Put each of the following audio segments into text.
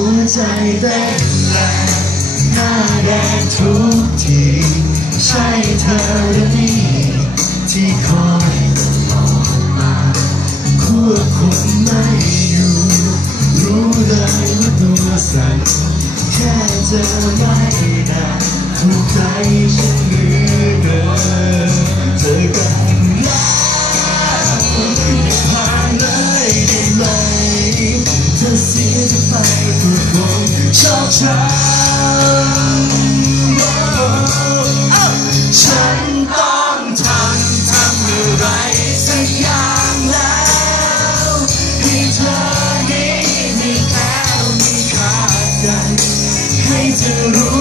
ัวใจเต้นแรงหน้าแดงทุกที ใช่เธอหรือนี่ ที่คอยตลอดมาควบคุมไม่อยู่ รู้เลยว่าตัวสั่นแค่เจอไม่นานถูกใจฉัน ธอเสียจะไปทุกคนชอบฉันฉันต้องทำทำอะไรสักอย่างแล้วให้เธอนี้มีแล้วมีค่าดใจให้เธอรู้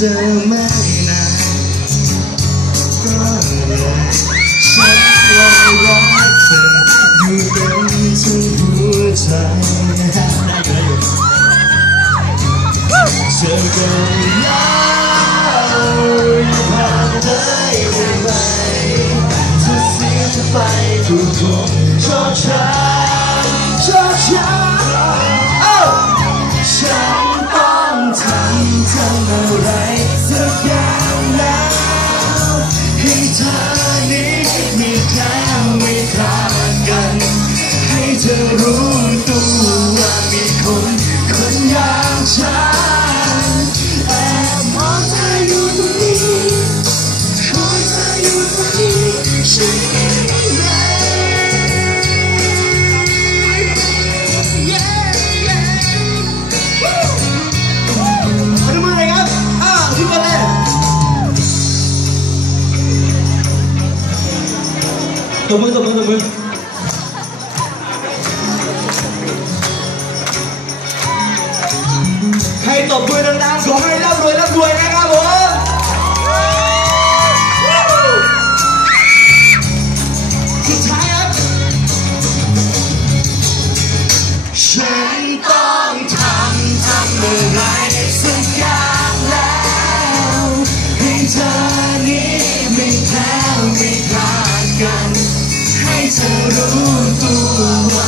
เจอไม่นานก็เลยฉันว่ารักเธออยู่เต็มทั้งหัวใจเจอกันแล้วผ่านเลยได้ไหมจะเสียจะไปทุกคน รู้ตัวว่ามีคนคนอย่างฉันแอบมองเธออยู่ตรงนี้คอยเธออยู่ตรงนี้ฉันเองไมาดูมือหน่อยครับ อ่าพี่กันเลย ตบมือตบมือตบมือ ตบมือดังๆขอให้ร่ำรวยร่ำรวยนะครับผมสุดครับฉันต้องทำทำเมื่อไรสักอย่างแล้วให้เธอนี้ไม่แพ้ไม่พลาดกัน ให้เธอรู้ตัวว่า